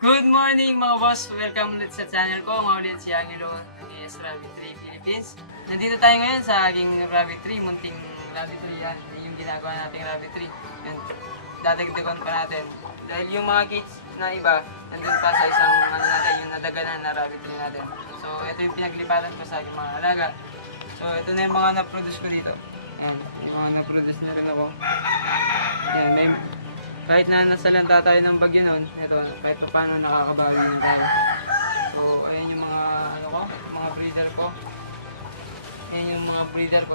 Good morning mga boss! Welcome ulit sa channel ko. Nga ulit si Angelo ng AS Rabbit Tree Philippines. Nandito tayo ngayon sa aking rabbit tree, munting rabbit tree yan. Yung ginagawa nating rabbit tree. Yan. Dadagdagan pa natin. Dahil yung mga cage na iba, nandun pa sa isang natin, yung nadaganan na rabbit tree natin. So ito yung pinaglipatan ko sa aking mga alaga. So ito na yung mga na-produce ko dito. Yan. Yung mga na-produce na rin ako. Yan, may kahit na nasalanta tayo ng bagyo noon, ito, kahit pa paano nakakabawi na tayo. So, ayan yung mga, yung mga breeder ko. Ayan yung mga breeder ko.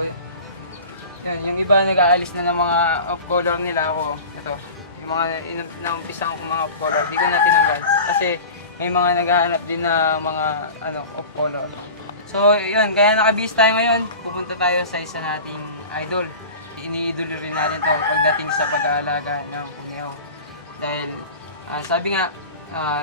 Yan, yung iba nag-aalis na ng mga off-color nila ako. Ito, yung mga naumpisang mga off-color, di ko na tinanggal. Kasi may mga naghahanap din na mga off-color. So, yun, kaya nakabihis tayo ngayon. Pupunta tayo sa isa nating idol. Iniidolo rin natin to pagdating sa pag-aalaga ng punyaw. Dahil sabi nga,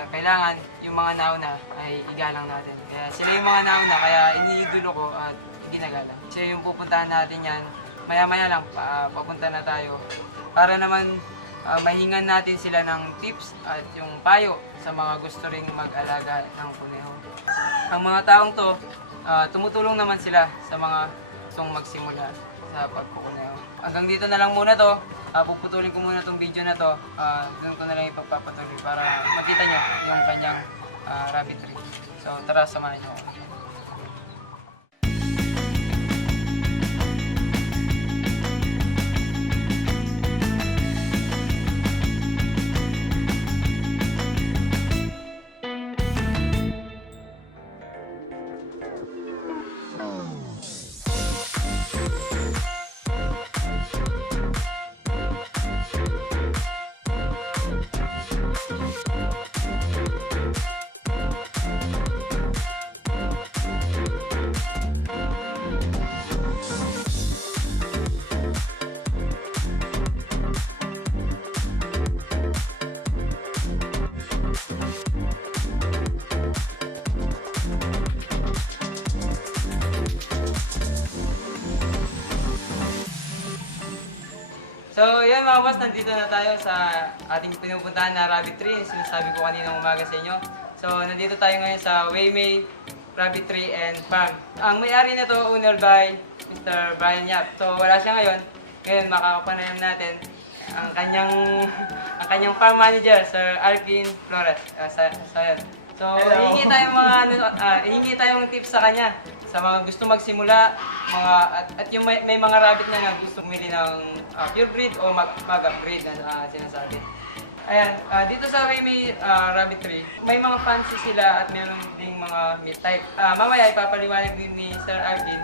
kailangan yung mga nauna ay igalang natin. Kaya sila yung mga nauna, kaya iniidolo ko at ginagalang. So yung pupuntahan natin yan, maya-maya lang papunta na tayo. Para naman mahingan natin sila ng tips at yung payo sa mga gusto ring mag-alaga ng punyaw. Ang mga taong to, tumutulong naman sila sa mga gustong magsimula sa pagpupunaw. Hanggang dito na lang muna to. Puputulin ko muna tong video na to. Doon ko na lang ipagpapatuloy para makita nyo yung kanyang rabbit tree. So tara, samahan nyo ako. So, yan mga boss, nandito na tayo sa ating pinupuntahan na rabbit tree. Sinasabi ko kaninang umaga sa inyo. So, nandito tayo ngayon sa Waymay Rabbit Tree and Farm. Ang may-ari na to, owner by Mr. Brian Yap. So, wala siya ngayon. Ngayon, makakapanayam natin ang kanyang farm manager, Sir Alvin Flores. So, hihingi tayong tips sa kanya sa mga gusto magsimula, at yung may mga rabbit na gusto umili ng purebred o mag-upgrade na sinasabi. Ayan, dito sa Waymay Rabbit Tree, may mga fancy sila at meron ding mga meat type. Mamaya ipapaliwanag din ni Sir Arvin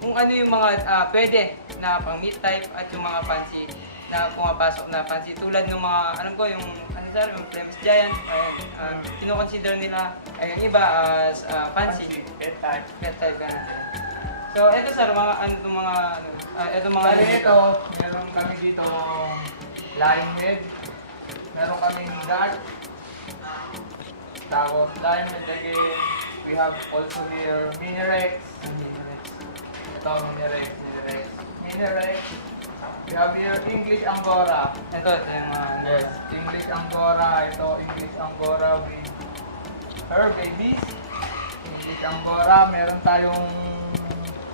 kung ano yung mga pwede na pang meat type at yung mga fancy na pumapasok na fancy. Tulad ng mga, alam ko, yung yung Flemish Giant, kino-consider nila yung iba as fancy. Pet type. Pet type, ganun. So, eto sir, mga Ito, meron kami dito Lionhead, meron kami Dark, tapos Lionhead again, we have also here Mini Rex, ito Mini Rex, we have here English Angora, ito yung mga, yes, English Angora, ito English Angora with her babies, English Angora, meron tayong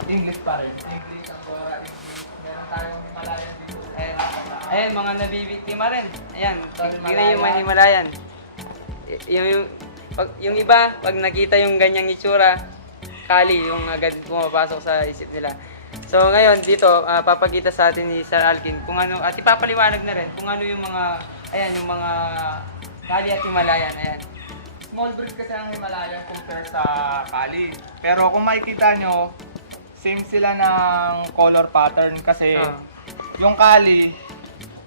English pa rin, English Angora, English, meron tayong Himalayan dito. Ayan, mga nabibiktima rin. Ayan, tingnan yung mga Himalayan. Yung iba, pag nakita yung ganyang itsura, kali yung agad pumapasok sa isip nila. So ngayon dito, papakita sa atin ni Sir Alvin kung ano, at ipapaliwanag na rin kung ano yung mga, ayan, yung mga kali at Himalayan. Ayan. Small breed kasi ang Himalayan compare sa Kali. Pero kung makikita nyo, same sila ng color pattern kasi yung Kali,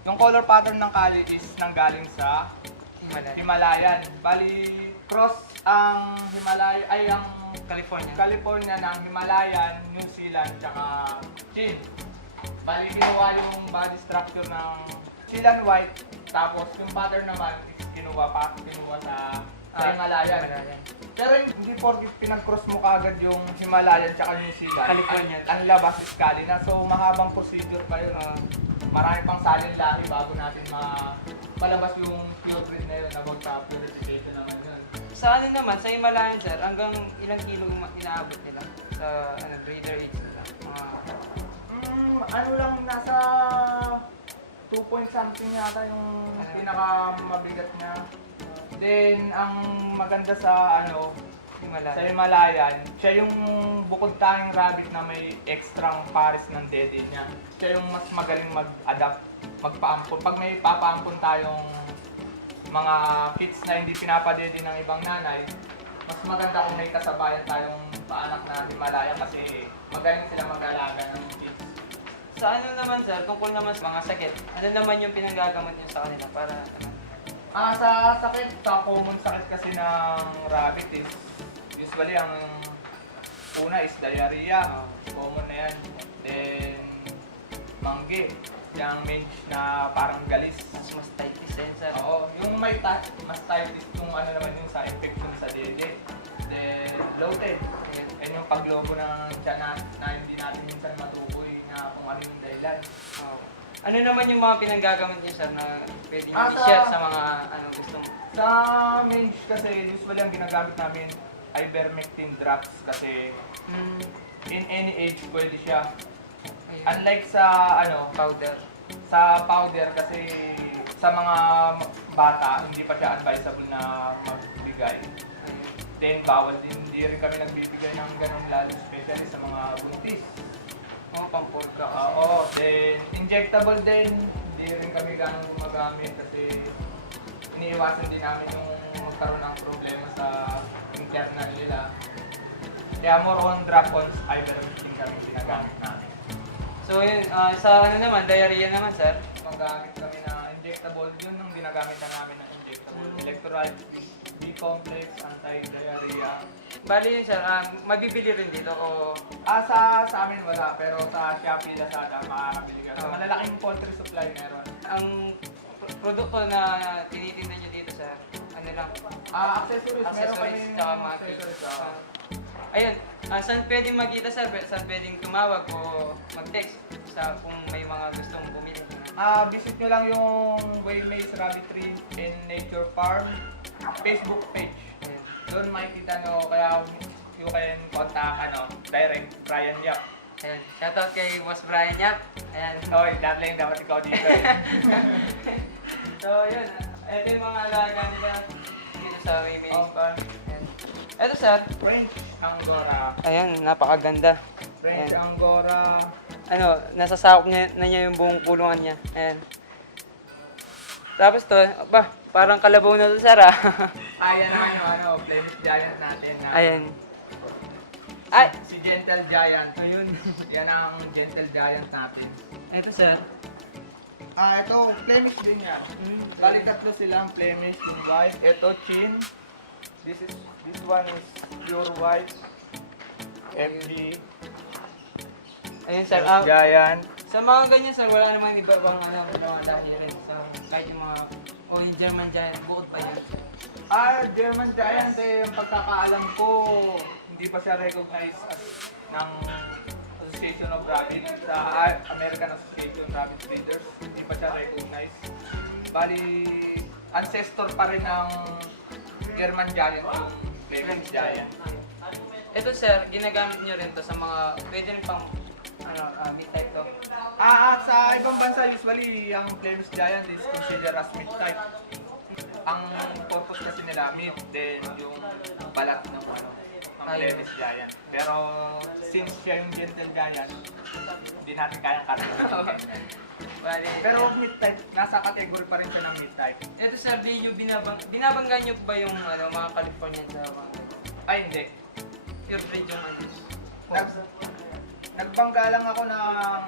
yung color pattern ng Kali is nanggaling sa Himalayan. Bali, cross ang Himalaya ay ang California ng Himalayan, New Zealand, tsaka Chin. Bali, ginawa yung body structure ng Chilean White, tapos yung pattern naman is kinuha sa Himalayan. Pero hindi porkit pinag-cross mo kagad yung Himalayan tsaka New Zealand, California. ang labas is Cali na. So mahabang procedure pa yun. Marami pang salin lahi bago natin malabas yung pure breed na yun about sa purification naman. Sa ano naman, sa Himalayan sir, hanggang ilang kilo yung inaabot nila sa breeder age nila? Ano lang, nasa 2 point something yata yung pinakamabigat niya. Then, ang maganda sa sa Himalayan. Himalayan, siya yung bukod tayong rabbit na may extrang pares ng dede niya. Siya yung mas magaling mag-adapt, magpaampon. Pag may papaampon tayong mga kids na hindi pinapadede ng ibang nanay, mas maganda kung may kasabayan tayong paanak na Himalayan kasi magaling sila mag-alaga ng kids. Sa ano naman sir, tungkol naman sa mga sakit, ano naman yung pinanggagamot niyo sa kanila para Sa sakit, sa common sakit kasi ng rabbit is usually ang una is diarrhea. Common na yan. Then, mangge. Yung mange na parang galis. mastitis din sir? Oo. Yung may mastitis, kung ano naman yung sa infection sa dede. Then, bloated. Yan yung paglobo ng tiyan na hindi natin minsan matukoy na kung ano yung dahilan. Ano naman yung mga pinanggagamot niyo sir na pwede niyo Ah, i-share sa mga gusto mo? Sa mange kasi usually ang ginagamit namin ivermectin drops kasi in any age pwede siya. Ayun. Unlike sa Powder. sa powder kasi sa mga bata hindi pa siya advisable na magbigay. Ayun. Then bawal din, hindi rin kami nagbibigay ng ganun lalo especially sa mga buntis. Pampolka. Oo, then injectable din, hindi rin kami ganun gumagamit kasi iniiwasan din namin yung magkaroon ng problema sa internal nila. Kaya more on drop-ons, ivermectin kami ginagamit namin. So yun, sa ano naman, diarrhea naman sir? Magamit kami na injectable, yun yung ginagamit na namin na injectable. Electrolyte, B-complex, anti-diarrhea. Bali yun sir, mabibili rin dito o Sa amin wala, pero sa Shopee, Lazada, makakabili ka. Sa malalaking poultry supply meron. ang produkto na tinitinda nyo dito sir, ano lang? Accessories, meron Accessories, kami tsaka mga accessories. Ayun, saan pwedeng magkita sir? Saan pwedeng tumawag o mag-text sa kung may mga gustong bumili? Visit nyo lang yung Waymaze Rabbitry in Nature Farm Facebook page. Ayun. Doon makikita nyo, kaya you can contact direct Brian Yap. Ayun. Shoutout kay Boss Brian Yap. Ayan. Oy, dahil lang dapat ikaw dito eh. So yun, ito yung mga alaga nila dito sa Waymaze Farm. Ayan. Ito sir. French Angora. Ayan, napakaganda. French Ayan. Angora. Nasasakop na niya yung buong pulungan niya. Ayan. Tapos to, parang kalabaw na to sir ah. Ayan naman yung Flemish Giant natin. Ayan. Ay! Si Gentle Giant. Ayun. Yan ang Gentle Giant natin. Ito sir. Ito, Flemish din yan. Bali tatlo silang Flemish, yung white. Ito, chin. This one is pure white. FG. Ayun sir. Giant. Sa mga ganyan sir, wala namang iba pang mga lahi rin. So, kahit yung mga, yung German Giant, bukod pa yan. German Giant yung pagkakaalam ko, hindi pa siya recognized ng Association of Rabbit, sa American Association of Rabbit Breeders, hindi pa siya recognized. Bali, ancestor pa rin ng German Giant yung Flemish Giant. Ito sir, ginagamit nyo rin to sa mga, pwede rin pang, meat type to. Sa ibang bansa, usually, ang Flemish Giant is considered as meat type. Ang purpose kasi nila, meat, then yung balat ng ang Flemish Giant. Pero, since siya yung Gentle Giant, hindi natin kayang karamihan. Bali, Pero meat type, nasa category pa rin siya ng meat type. ito sir, di nyo binabangga nyo ba yung mga Californian sa mga Ay, hindi. pure breed yung Nagbangga lang ako ng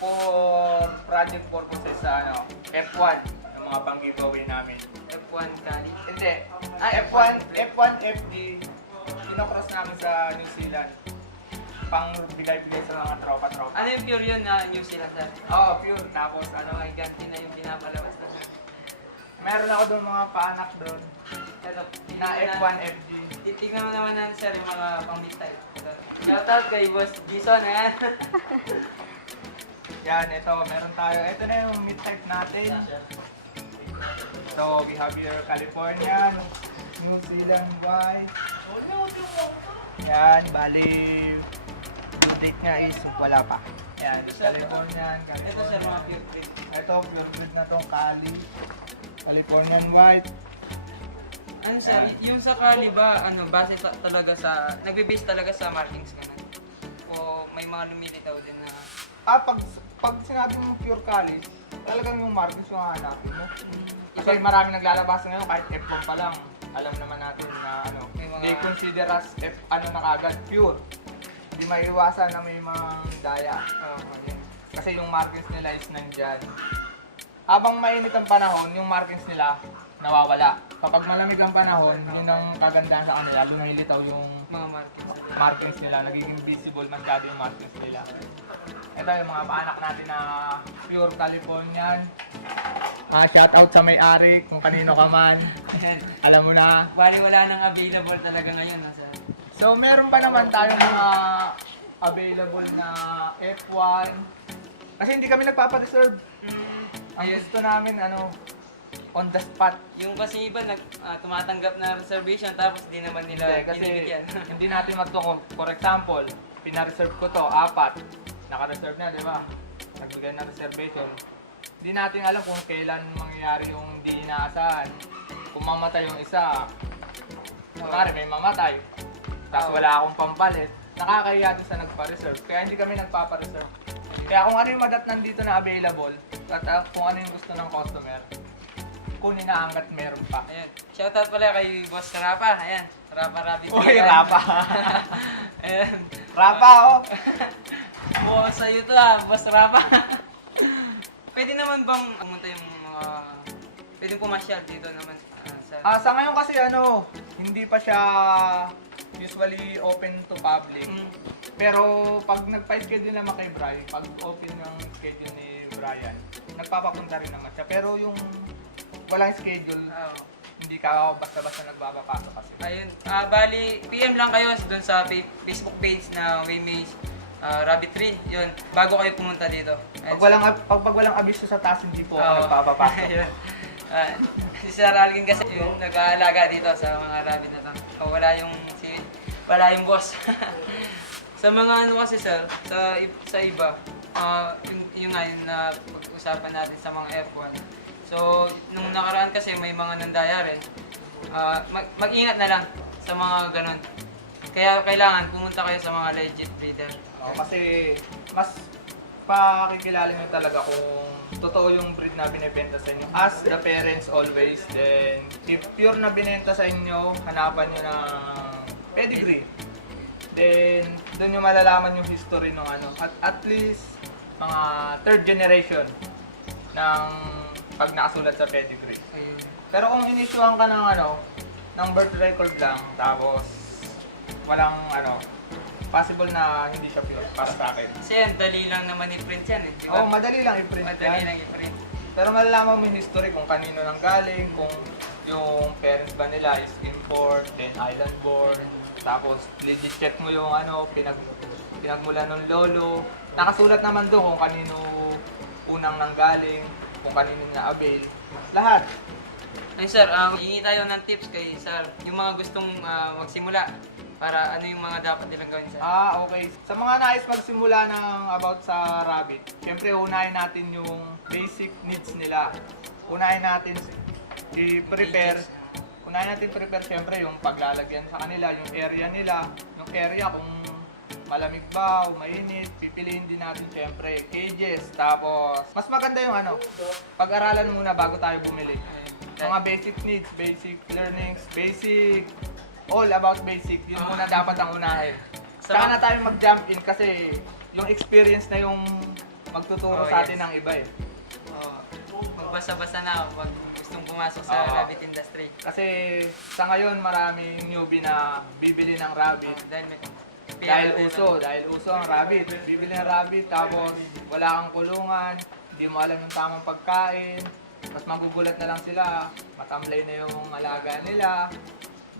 for project purposes sa F1, yung mga pang-giveaway namin. F1 Cali. Hindi. F1 FD, kinocross namin sa New Zealand. Pang bigay-bigay sa mga tropa-tropa. Ano yung pure yun na New Zealand sir? Oo, pure. Tapos May ganti na yung pinapalabas na sir. meron ako doon mga paanak doon Ito, na F1 FD. titignan mo naman natin sir yung mga pang meat type. Shoutout kay Boss Jason, ayan. Yan, ito, meron tayo. Ito na yung meat type natin. So, we have here Californian, New Zealand White. Yan, bali, due date nga is wala pa. Yan, Californian. Ito sir, mga pure breed. Ito, pure breed na tong Cali. Californian White. Ano sir, yung sa Kali ba, ano, base talaga sa, nagbe-base talaga sa markings ka na? O may mga lumilitaw din na, Pag sinabi mo pure Cali, talagang yung markings yung hanapin mo. Kasi marami naglalabas ngayon, kahit F1 pa lang, alam naman natin na ano, May mga- they consider as F, ano na kagad, pure. Hindi may iwasan na may mga daya. ayun. Kasi yung markings nila is nandyan. Habang mainit ang panahon, yung markings nila nawawala. Kapag malamig ang panahon, yun ang kagandahan sa kanila, lumilitaw yung Mga markings. markings nila, nagiging visible masyado yung markings nila. Ito yung mga paanak natin na pure Californian. Shout out sa may-ari, kung kanino ka man. Ayan. Alam mo na. Bali wala nang available talaga ngayon, nasa. So meron pa naman tayong mga available na F1. Kasi hindi kami nagpapareserve. Ang Ayun. gusto namin, ano, on the spot. Yung kasi iba tumatanggap na reservation tapos di naman nila Hindi, kasi binibigyan. hindi natin matuto. For example, pina-reserve ko to, 4. Naka-reserve na, di ba? Nagbigay ng reservation. Hindi natin alam kung kailan mangyayari yung hindi inaasahan. Kung mamatay yung isa, kunwari may mamatay, tapos wala akong pampalit, nakakahiya doon sa nagpa-reserve. Kaya hindi kami nagpapa-reserve. Kaya kung ano yung madat nandito na available, at kung ano yung gusto ng customer, kunin na hanggat meron pa. Ayan. Shoutout pala kay Boss Rapa. Ayan. Rapa Rabbit. Uy, Rapa! Ayan. Rapa, oh! Oo, sa'yo to Boss Rapa. Pwede naman bang pumunta yung mga... Pwede pumasyal dito naman sa... Sa ngayon kasi ano, hindi pa siya usually open to public. Pero pag nagpa-schedule naman kay Brian, pag open ng schedule ni Brian, nagpapapunta rin naman siya. Pero yung walang schedule, Oo. hindi ka basta-basta nagbabapasok kasi. Ayun. Bali, PM lang kayo doon sa Facebook page na Waymaze Rabbit Tree. Yun. Bago kayo pumunta dito. Pag walang abiso sa taas, hindi po ako nagpapapasok. Ayun. Si Sir Alvin kasi yung nag-aalaga dito sa mga rabbit na to. Wala yung boss. Sa mga ano kasi sir, sa iba, yung nga yun na pag-usapan natin sa mga F1. So, nung nakaraan kasi may mga nandaya rin, mag-ingat na lang sa mga ganun. Kaya kailangan pumunta kayo sa mga legit breeder. Kasi mas pakikilala nyo talaga kung totoo yung breed na binibenta sa inyo. As the parents always, then if pure na binenta sa inyo, hanapan nyo ng pedigree. Then, doon nyo malalaman yung history ng ano. At least, mga third generation ng pag nakasulat sa pedigree. Ayun. Pero kung inisyuhan ka ng ano, ng birth record lang, tapos walang ano, possible na hindi siya pure para sa akin. Kasi yan, dali lang naman i-print yan eh. Di ba? Madali lang i-print Madali yan. lang i-print. Pero malalaman mo yung history kung kanino nang galing, kung yung parents ba nila is import, then island born, tapos legit check mo yung ano, pinagmula ng lolo. Nakasulat naman doon kung kanino unang nanggaling, kung kanino na-avail. Lahat. Ay sir, hingi tayo ng tips kay sir. Yung mga gustong magsimula, para ano yung mga dapat nilang gawin sir? Okay. Sa mga nais magsimula ng about sa rabbit, syempre unahin natin yung basic needs nila. Unahin natin i-prepare. Unahin natin prepare syempre yung paglalagyan sa kanila, yung area nila, yung area kung malamig ba o mainit, pipiliin din natin syempre cages. Tapos mas maganda yung ano, pag-aralan muna bago tayo bumili. Mga basic needs, basic learnings, basic all about basic, yun muna dapat ang unahin. Saka na tayo mag-jump in kasi yung experience na yung magtuturo sa atin ng iba eh. Magbasa-basa na pag gustong pumasok sa rabbit industry. Kasi sa ngayon maraming newbie na bibili ng rabbit. Dahil Dahil uso ang rabbit. Bibili ng rabbit tapos wala kang kulungan, hindi mo alam yung tamang pagkain, mas magugulat na lang sila, matamlay na yung alaga nila,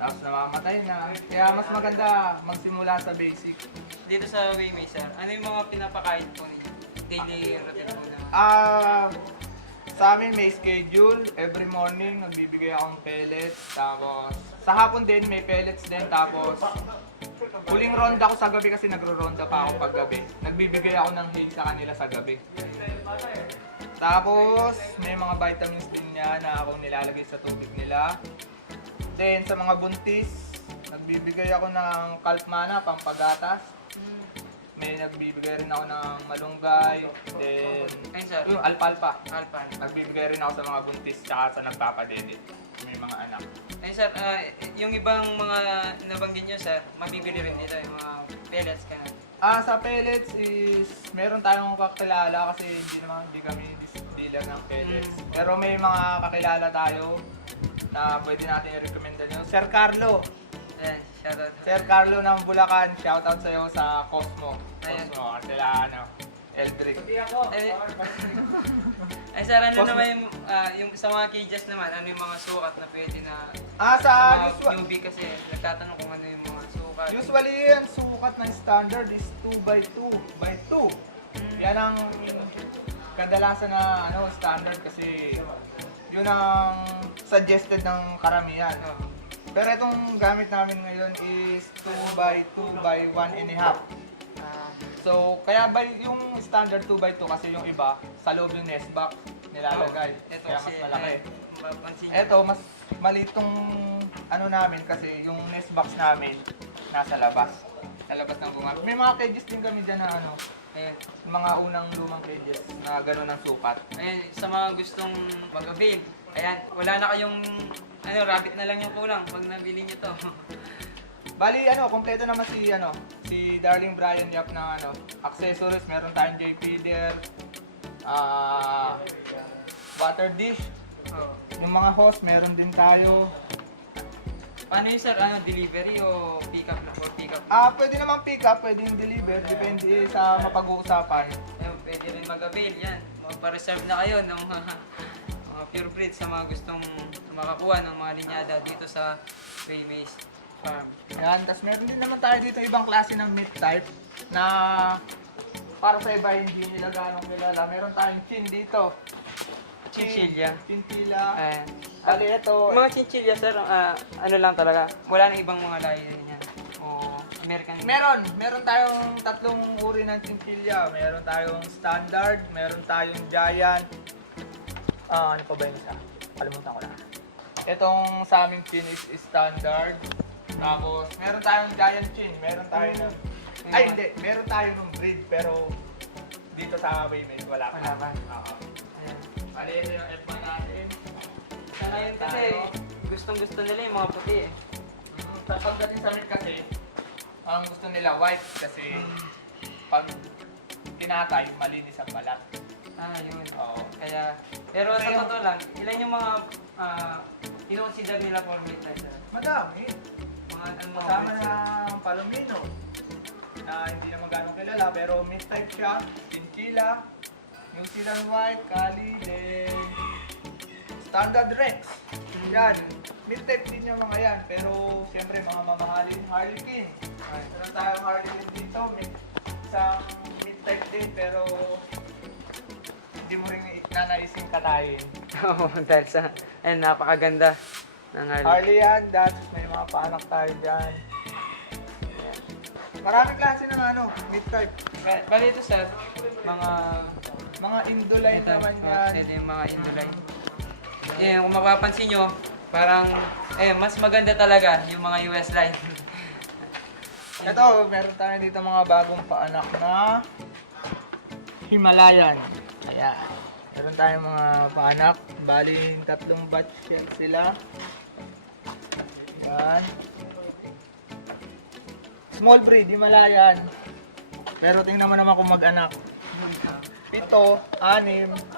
tapos namamatay na. Kaya mas maganda magsimula sa basic. Dito sa Waymaze sir, ano yung mga pinapakain po ninyo? Daily routine po na? Sa amin may schedule. Every morning nagbibigay akong pellets. Tapos sa hapon din, may pellets din. Tapos, huling ronda ko sa gabi kasi nagro-ronda pa ako pag gabi. Nagbibigay ako ng hay sa kanila sa gabi. Tapos, may mga vitamins din niya na ako nilalagay sa tubig nila. Then, sa mga buntis, nagbibigay ako ng kalpmana, pampagatas. May nagbibigay rin ako ng malunggay. Then, Ayun sir, yung alfalfa. Alpan. Nagbibigay rin ako sa mga buntis tsaka sa nagpapadede. May mga anak. Ayun sir, yung ibang mga nabanggit nyo sir, mabibili rin nila yung mga pellets ka na. Sa pellets is, meron tayong kakilala kasi hindi kami dealer ng pellets. Pero may mga kakilala tayo na pwede natin i-recommend nyo. Sir Carlo. Ayan, shoutout. Sir Carlo ng Bulacan, shoutout sa'yo sa Cosmo. Ayan. Cosmo, sila Eldrick. Ay sir, ano naman yung sa mga cages naman, ano yung mga sukat na pwede na Sa mga newbie kasi nagtatanong kung ano yung mga sukat. usually, ang sukat ng standard is 2x2x2. Yan ang kadalasan na standard kasi yun ang suggested ng karamihan. Pero itong gamit namin ngayon is 2x2x1.5. So, kaya ba yung standard 2x2 kasi yung iba, sa loob yung nest box nilalagay. Ito Kaya mas malaki. mapansin nyo. Ito, mas malitong namin kasi yung nest box namin nasa labas. Sa labas ng gumamit. May mga cages din kami dyan na Ayan. mga unang lumang cages na gano'n ang sukat. Ayan, sa mga gustong mag-avail, ayan, wala na kayong, rabbit na lang yung kulang pag nabili nyo to. Bali, kompleto naman si Darling Brian Yap na accessories. Meron tayong JP there, water dish, Oh. yung mga hose meron din tayo. Paano yun sir, delivery o pick up na or pick up? Pwede naman pick up, pwede yung deliver, depende sa mapag-uusapan. Ayun, pwede rin mag-avail yan. Magpa-reserve na kayo ng mga purebred sa mga gustong makakuha ng mga linyada dito sa Waymaze Farm. Yan, tapos meron din naman tayo dito ibang klase ng meat type na para sa iba hindi nila ganong kilala. Meron tayong chin dito. Chinchilla. Chinchilla. Ayan. Bali, ito. Yung mga chinchilla sir, ano lang talaga, wala nang ibang mga lahi rin yan. O American. Meron tayong tatlong uri ng chinchilla. Meron tayong standard, meron tayong giant. Ano pa ba yung isa? Kalimutan ko na. Itong sa aming chin is standard. Tapos, meron tayong giant chin. Meron tayo ng... Meron tayo ng breed pero dito sa Waymaze wala pa. Wala pa. Oo. Ayan. Bali, ito yung F1 natin. Sana yun kasi, gustong-gusto nila yung mga puti eh. Pagdating sa meat kasi, ang gusto nila white kasi pag tinatay, malinis ang balat. Yun. Oo. Kaya, pero sa totoo lang, ilan yung mga ino-consider nila for meat na sir? Madami. Mga ano Kasama ng palomino na hindi naman ganong kilala pero meat type siya, chinchilla, New Zealand White, Cali, then Standard Rex. Yan. Meat type din yung mga yan pero siyempre mga mamahalin Harlequin. Meron tayong Harlequin dito, isang meat type din pero hindi mo rin nanaisin katayin. Oo, dahil sa, napakaganda ng Harley. Harley yan, may mga paanak tayo dyan. Maraming klase ng meat type. Bali ito sir, Mga Indoline naman yan. Ito yung mga Indoline. Kung mapapansin nyo, parang, mas maganda talaga yung mga US line. Ito, meron tayo dito mga bagong paanak na Himalayan. Ayan. Meron tayong mga paanak. Bali, 3 batch yan sila. Ayan. Small breed, Himalayan. Pero tingnan mo naman kung mag-anak. 7, 6,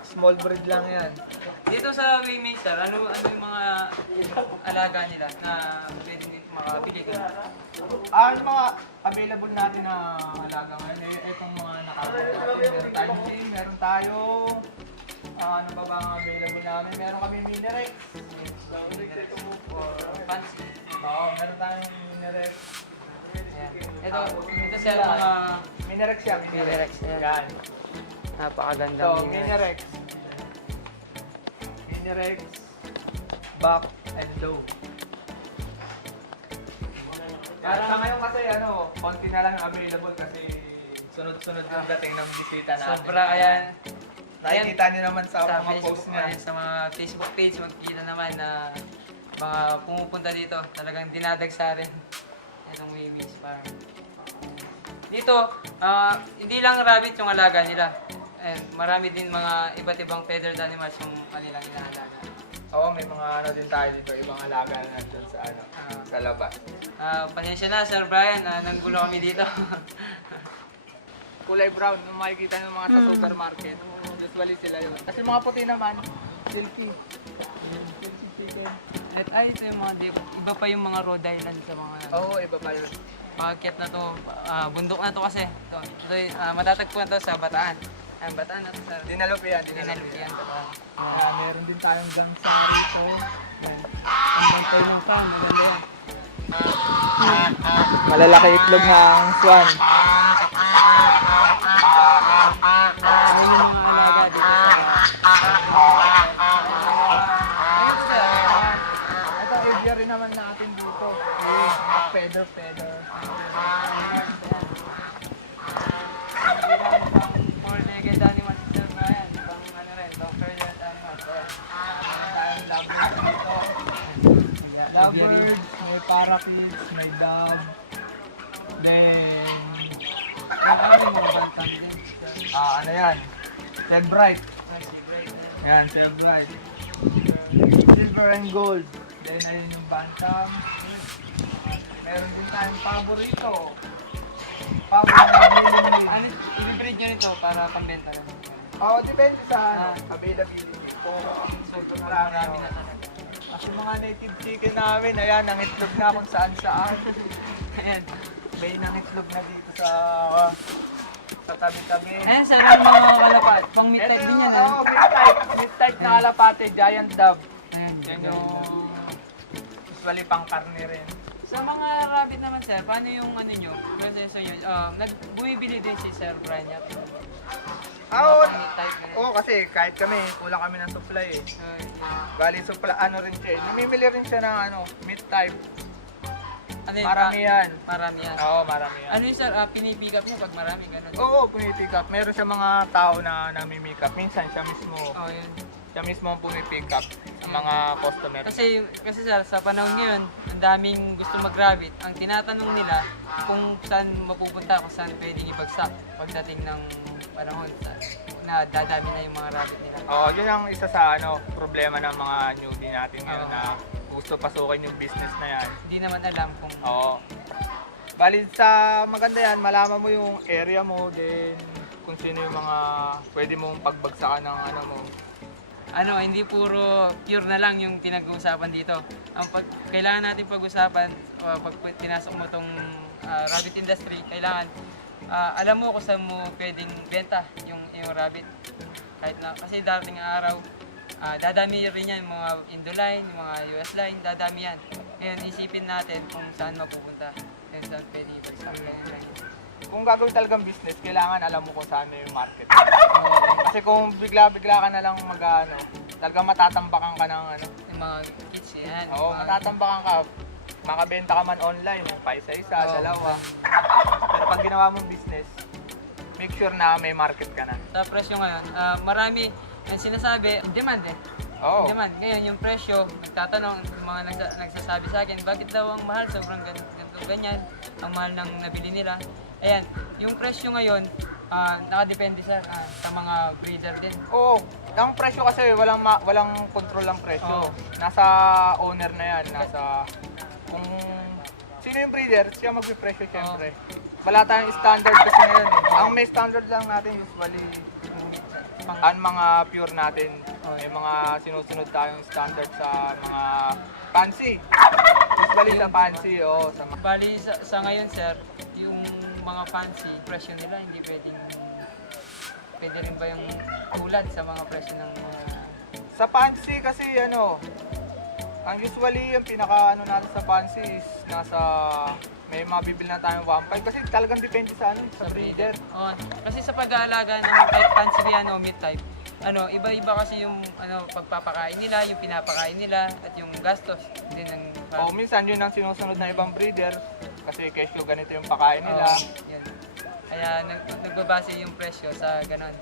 small breed lang yan. Dito sa Waymaze sir, ano yung mga alaga nila na pwede makabili ka? Yung mga available natin na alaga ngayon, itong mga nakalagay natin. Meron tayong Jim, meron tayong ano ba ang available namin? Meron kami Minirex. Fancy. Oo, meron tayong Minirex. Ito sir, mga Minirex siya, Minirex, yan. Yan. napakaganda. So, Minirex. Minirex, back and low. Kaya sa ngayon kasi konti na lang available kasi sunod-sunod yung dating ng bisita natin. Sobra, kaya Nakikita niyo naman sa mga Facebook, post niya. sa mga Facebook page, magkikita naman na mga pumupunta dito, talagang dinadagsa rin itong Mimi's Farm. Dito, hindi lang rabbit yung alaga nila. And marami din mga iba't ibang feathered animals yung kanilang inaalaga. Oo, may mga din tayo dito, ibang alaga na nandun sa sa labas. Pasensya na, Sir Brian, nanggulo kami dito. Kulay brown, yung makikita ng mga sa supermarket. Usually sila yun. Kasi mga puti naman, silky. Silky chicken. At ito yung mga iba pa yung mga Rhode Island sa mga Oo, iba pa yun. paakyat na to, bundok na to kasi. Ito matatagpuan to sa Bataan. Bataan na to sa Dinalupian. Dinalupian to. Meron din tayong gangsa rito. Ang bantay ng swan, maganda yan. Malalaki itlog ng swan. Ayun yung mga alaga dito. Ayun sir, ito aviary naman natin dito. Feather. Four-legged animals, Sir Brian. Ibang ano rin, long-legged animals. Lovebirds, may parakeets, may dove. Then, Marami mga bantang din. ano yan? Cellbrite. Yan, Cellbrite. Silver and gold. Then, ayun yung bantam. Meron din tayong paborito. Ano, i-breed nyo nito para pambenta lang. Oo, depende sa availability po. Sobrang marami na talaga. Kasi mga native chicken namin, ayan, nangitlog na kung saan-saan. Ayan. May nangitlog na dito sa tabi-tabi. Ayan, sa mga kalapat. Pang meat type din yan. Oo, mid-type na kalapate, giant dove. Ayan. Yan yung usually pang karne rin. Sa mga rabbit naman, sir, paano yung ano nyo? Proseso nyo? Bumibili din si Sir Brian Yap. Oo, Meat type na. kasi kahit kami, kulang kami ng supply eh. Bali supply, rin siya eh. Namimili rin siya ng meat type. Ano yun? Marami yan. Marami yan. Oo, marami yan. Ano yun, sir? Pinipick up nyo pag marami, ganun. Oo, pumipick up. Meron siya mga tao na nami-pick up. Minsan siya mismo Yun. Siya mismo ang pumipick up sa mga customer. Kasi sir, sa panahon ngayon, ang daming gusto mag-rabbit. Ang tinatanong nila kung saan mapupunta, kung saan pwedeng ibagsak pagdating ng panahon na dadami na yung mga rabbit nila. Oo, yun ang isa sa problema ng mga newbie natin ngayon Oo. na gusto pasukin yung business na yan. Hindi naman alam kung Oo. Bali sa maganda yan, malaman mo yung area mo, then kung sino yung mga pwede mong pagbagsakan ng mo. hindi puro pure na lang yung pinag-uusapan dito. Ang kailangan natin pag-usapan, pag pinasok mo tong rabbit industry, kailangan alam mo kung saan mo pwedeng benta yung rabbit. Kahit na, kasi darating ang araw, dadami rin yan, yung mga Indoline, yung mga US line, dadami yan. Ngayon, isipin natin kung saan mapupunta, kung saan pwedeng ibagsak. Kung gagawin talagang business, kailangan alam mo kung saan na yung market. Kasi kung bigla-bigla ka na lang talagang matatambakan ka ng Yung mga kids yan. Oo, matatambakan ka. Makabenta ka man online, pa isa-isa, dalawa. Pero pag ginawa mong business, make sure na may market ka na. Sa presyo ngayon, marami ang sinasabi, demand eh. Oo. Demand. Ngayon, yung presyo, nagtatanong, yung mga nagsasabi sa akin, bakit daw ang mahal? Sobrang ganito, ganyan. Ang mahal ng nabili nila. Ayan, yung presyo ngayon, nakadepende sa mga breeder din. Oo. Ang presyo kasi, walang control ang presyo. Oo. Nasa owner na yan. Kung sino yung breeder, siya magpipresyo syempre. Wala tayong standard kasi ngayon eh. Ang may standard lang natin usually, ang mga pure natin. May mga sinusunod tayong standard sa mga fancy. Usually sa fancy, sa Bali, sa ngayon, sir, yung mga fancy, presyo nila, hindi pwede rin ba yung tulad sa mga presyo ng mga... Sa fancy kasi ang usually yung pinaka natin sa fancy is may mabibili na tayong 1.5 kasi talagang depende sa breeder. Kasi sa pag-aalaga ng type fancy meat type, iba-iba kasi yung pagpapakain nila, yung pinapakain nila at yung gastos din ng Minsan yun ang sinusunod ng ibang breeder. Kasi kesyo ganito yung pakain nila. Yan. Kaya nagbabase yung presyo sa ganon.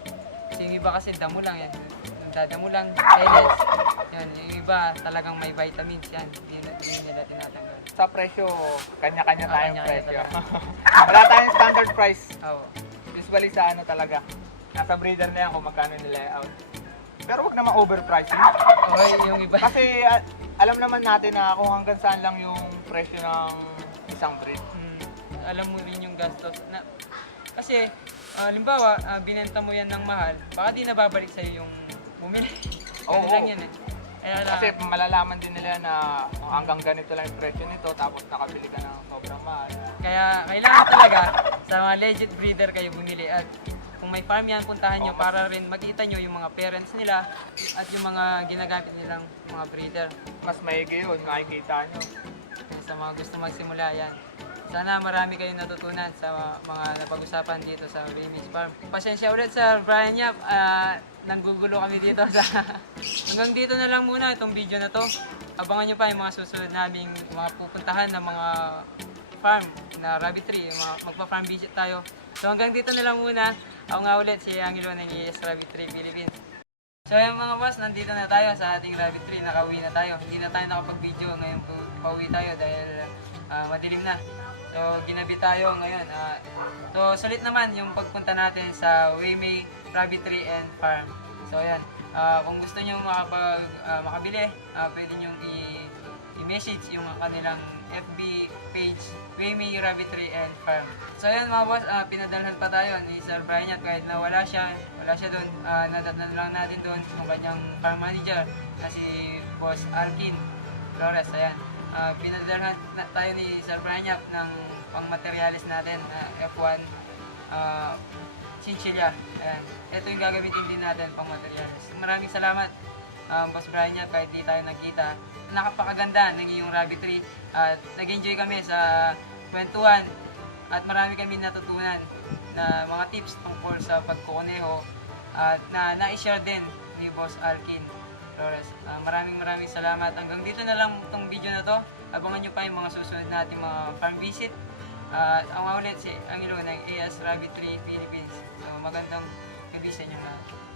Kasi yung iba kasi damo lang yan. Dadamo lang, pellets. Yan, yung iba talagang may vitamins yan. Hindi nila tinatanggal. Sa presyo, kanya-kanya tayong kanya-kanya presyo. Wala tayong standard price. Oo. Usually sa ano talaga, nasa breeder na yan kung magkano nila out. Pero wag naman overpricing. Okay, yung iba. Kasi alam naman natin na kung hanggang saan lang yung presyo ng isang breed. Alam mo rin yung gastos. Kasi, halimbawa, binenta mo yan ng mahal, baka di nababalik sa'yo yung bumili. Ganun Oo. lang yan eh. Kaya Kasi malalaman din nila na hanggang ganito lang yung presyo nito tapos nakabili ka ng sobrang mahal. kaya kailangan talaga sa mga legit breeder kayo bumili. At kung may farm yan, puntahan nyo para rin makita nyo yung mga parents nila at yung mga ginagamit nilang mga breeder. Mas maigi yun, makikita nyo. Kaya sa mga gusto magsimula yan. Sana marami kayong natutunan sa mga napag-usapan dito sa Remix Farm. Pasensya ulit Sir Brian Yap, nanggugulo kami dito sa... Hanggang dito na lang muna itong video na to. Abangan nyo pa yung mga susunod naming mga pupuntahan ng mga farm na rabbitry, magpa-farm visit tayo. So hanggang dito na lang muna. Ako nga ulit si Angelo ng ES Rabbitry Philippines. So yung mga boss, nandito na tayo sa ating rabbitry, nakauwi na tayo. Hindi na tayo nakapag-video, ngayon pauwi tayo dahil madilim na. So ginabi tayo ngayon. So sulit naman yung pagpunta natin sa Waymay Rabbitry and Farm. So yan, kung gusto nyo makabili, pwede nyo i-message yung kanilang FB page, Waymay Rabbitry and Farm. So yan mga boss, pinadalhan pa tayo ni Sir Brian at kahit na wala siya doon, nadatnan lang natin doon yung kanyang farm manager na si Boss Alkin Flores. Ayan, pinadalhan tayo ni Sir Brian ng pang-materialis natin na F1 chinchilla. Ayan, ito yung gagamitin din natin pang-materialis. Maraming salamat Boss Brian, kahit di tayo nagkita. Napakaganda ng iyong rabbitry at nag-enjoy kami sa kwentuhan at marami kami natutunan na mga tips tungkol sa pagkukuneho at na na-share din ni Boss Alkin Flores. Maraming salamat. Hanggang dito na lang itong video na to. Abangan nyo pa yung mga susunod nating mga farm visit. Ako ulit si Angelo ng AS Rabbitry Philippines. So magandang gabi sa inyo lahat.